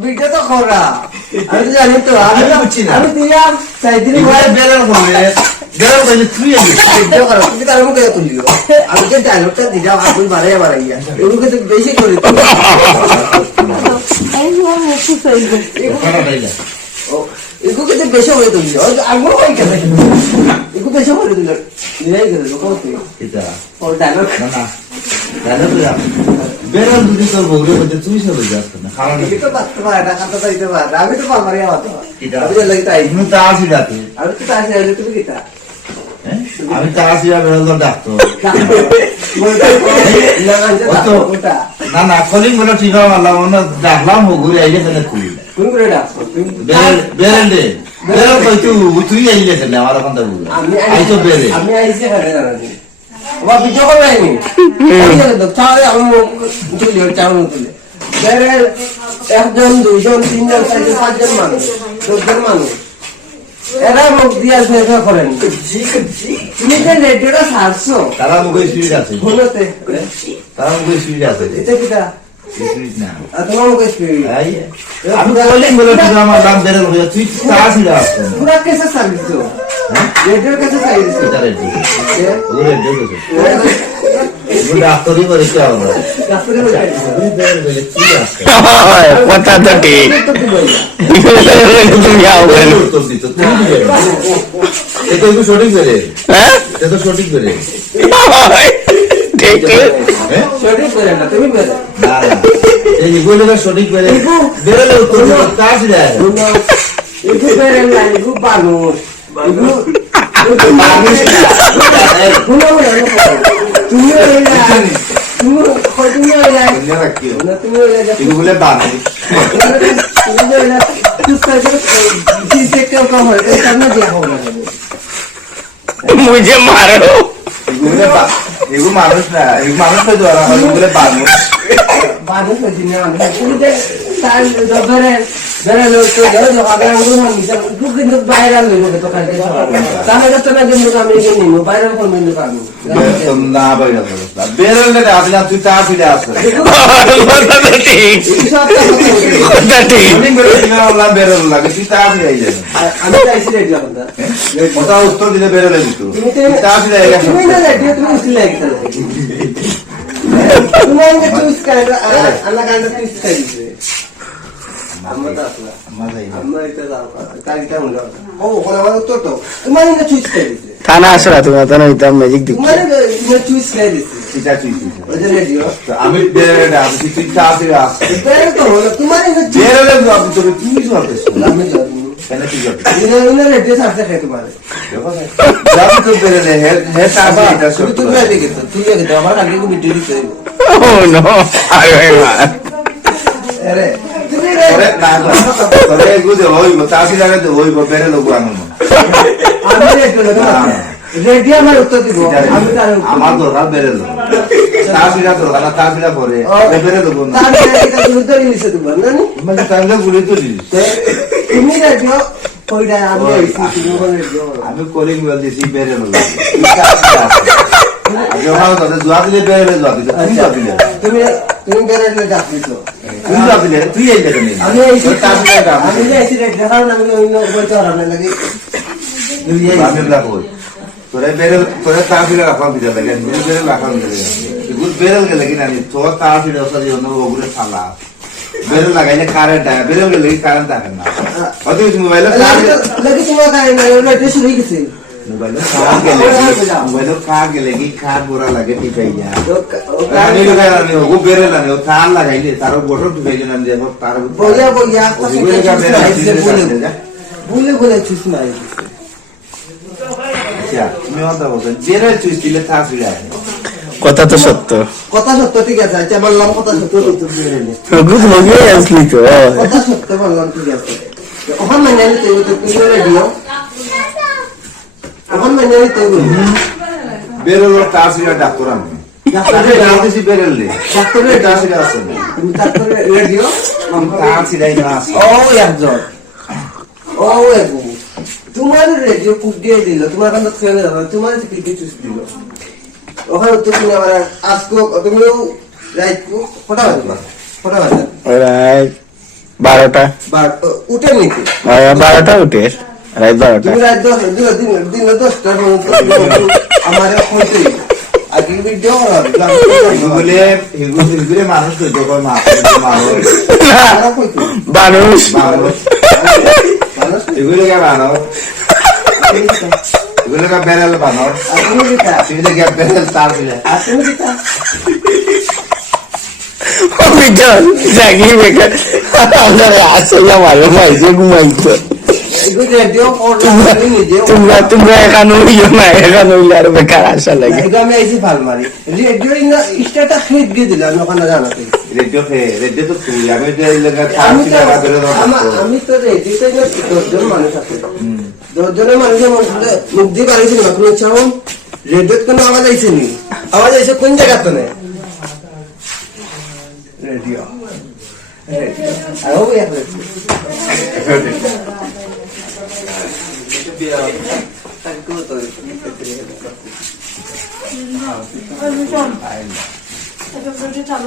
beta তো খরা আমি জানি তো আমি বুঝছি না আমি দিলাম সাইদিন ভাই বেরার হবে বেরার কইলে তুই ভিডিও করো তুমি তার মুখে তুলিও আমি যে ডায়লগটা দিলাম আপনি বাড়াইয়া বাড়াইয়া এগুলো তো বেশি করে এই ও মুখে ফেলবে এগুলো তো বেশি হয়ে তুলিও আগুন কই কেন এগুলো বেশি করে তুলিও নিরাই গেল লোক এটা ও ডায়লগ না ডায়লগ বেরার দুদি তোর বউরে বলতে তুই সব যাস না খাওয়া না এটা বাত তোমার এটা খাতা দিতে পার আমি তো পারমারি আতো আমি লাগি তাই তুমি তা আসি রাতে আমি তো আসি রাতে তুমি কিটা আমি তা আসি রাতে বেরার ডাকতো না না কলিং বলে ঠিক আল্লাহ মনে ডাকলাম ঘুরে আইলে কেন তুই কোন করে ডাকছো বেরার দে বেরার কই তুই আইলে কেন আমার ওখান থেকে আমি আইছো বেরে আমি আইছি ঘরে জানি বাবা ভিডিও করে আইনি এই তাহলে আমি চলি চাউন তুলে বেরে একজন দুইজন তিনজন চারজন পাঁচজন মানুষ 10 জন মানুষ এরা মুখ দিয়া ফেরা করেন তুমি যে রেডিওটা ছাড়ছো তারা মুখে স্পিড আছে বলতে তারা মুখে স্পিড আছে এটা কিটা স্পিড না তোমার মুখে স্পিড আমি বলি বলে তুমি আমার নাম বেরে হয়ে তুই তাড়াতাড়ি আসছ পুরা কেসে সার্ভিস তো রেডিওর কাছে সার্ভিস এটা রেডিও ও রেডিও वो डॉक्टर ही बड़े क्या होगा डॉक्टर ही बड़े ठीक है पता तो ठीक क्या होगा तो ये तो शूटिंग करे हैं ये तो शूटिंग करे ठीक है शूटिंग करे ना तुम करे ना ये निकोल का शूटिंग करे बेरे लो तो काज जाए इको बेरे ना इको बानो इको बानिश তুমি তুমি তুমি রাখিও না তুমি এগুলো বানাই তুমি না তুই সাইজ দিতে কেউ কম হয় এটা না দিয়া হবে मुझे मारो एगो मानुष ना एगो मानुष पे द्वारा एगो बानुष पे जिने आने पुरी दे ताल दोबरे जरा लोग तो जो आगे आगु हम मिशन कुछ दिन वायरल हो गए तो काल के तामे तो ना दिन काम ये नहीं वायरल कर में काम तुम ना वायरल हो बेरल ने आपला तू ता फिर आस ठीक सब ठीक नहीं मेरे वाला बेरल लगे तू ता फिर आई जाए আমি তাইছি রেডি বন্ধা কথা উত্তর দিলে বেরলে দিতো তা फिर आएगा তুমি না রেডি তুমি উঠলে লাগতে তুমি আমাকে চুজ করে আল্লাহ কাছে চুজ করে দিছে আমরা তো আসলে আমরা এটা দাও কাজ হলো ও ওরা আমার উত্তর তো তুমি না চুজ করে দিছে থানা আসলে তুমি তো না এটা ম্যাজিক দিছো তুমি চুজ করে দিছে এটা চুজ দিছে ওই যে রেডিও আমি বেরলে আমি তুই তা फिर आस বেরলে তো হলো তোমার বেরলে আপনি তো তুমি করতেছ আমি জানি এনে কি করতে ইনা রেডিও সাথে খেতে পারে দেখো যাব তো বেরলে হে সাবা এটা তুমি দেখে তো তুই দেখে তো আমার আগে ভিডিও দিতে ও নো আরে আরে তুমি রে না তোরে গুজে হইব তাসি লাগে তো হইব বেরে লোক আনো আমি রেডিও আমার উত্তর দিব আমি তার আমার ধরা বেরে লোক তাসিরা তো না তাসিরা পরে বেরে লোক না তাসিরা এটা উত্তর নিছে দিব না মানে তাহলে গুলি তো দিস তুমি রেডিও কইরা আমি আইছি তুমি রেডিও আমি কলিং বল দিছি বেরে লোক আগে ভালো তো জোয়া দিলে বেরে জোয়া দিতে তুমি তুমি বেরে দিলে ডাক দিছো তুমি ডাক দিলে তুই এই দেখে নিস আমি আইছি তাসিরা ডাক আমি আইছি রে দেখাও না আমি অন্য বলতে পারব না লাগি তুমি এই আমি লাগব তোরে বেরে তোরে তাসিরা রাখা দিতে লাগে বেরে রাখা দিতে গুড বেরে গেলে কি না তো তাসিরা ওসারি অন্য ওগুলো ফালা বেরে লাগাইলে কারেন্ট আয় বেরে গেলে কারেন্ট থাকে না অতি মোবাইলে লাগি তোমার কারেন্ট নাই ওটা টেস্ট হয়ে গেছে मोबाइल कार के लगी कार बुरा लगे टिकाइया कानी लगा नहीं वो बेरे लाने वो थाल लगाइले तारो बोटो टिकाइले ना देखो तारो बोलिया बोलिया बोले बोले चूस नहीं अच्छा मैं आता बोलता बेरे चूस दिले था फिर आए কথা তো সত্য ঠিক আছে আচ্ছা বললাম কথা সত্য তো বেরে নে গুড हो गया असली तो কথা সত্য বললাম ঠিক আছে ওখান মানে তো তুমি রেডিও এখন মানে তো বেরোলো তাসিরা ডাক্তার আমি ডাক্তারের নাম দিছি বেরোলে ডাক্তারের তাসিরা আছে তুমি ডাক্তারের রেডিও আমি তাসিরাই না আছে ও একজন ও এগো তোমার রেডিও কুক দিয়ে দিল তোমার কাছে খেলে দাও তোমার থেকে কি চুজ দিল ওখানে তো তুমি আবার আজকে তুমিও রাইট কো ফটা বাজবা রাইট 12টা উঠে নিতে 12টা উঠে রাত 12টা তুমি রাত 10টা পর্যন্ত আমার হইতে আগে ভিডিও হিগুলে মানুষ তো যখন মানুষ এগুলো কে বানর এগুলো কে বেড়াল বানর এগুলো কে বেড়াল তার দিলে জাগি বেকার আপনারা আসলে ভালো পাইছে ঘুমাইছো তোমরা এখানে হইও না এখানে হইলে আর বেকার আসা লাগে আমি আইসি ফাল মারি রেডিও স্টারটা খেয়ে দিয়ে দিলাম ওখানে জানাতে রেডিও তো তুই আমি তো রেডিওতে 10 জন মানুষ আছে 10 জনের মানুষের মধ্যে মুখ দিয়ে পারিয়েছিল না কোনো চাও রেডিওতে কোনো আওয়াজ আইছে নি আওয়াজ আইছে কোন জায়গাতে না রেডিও আর ও এক চালু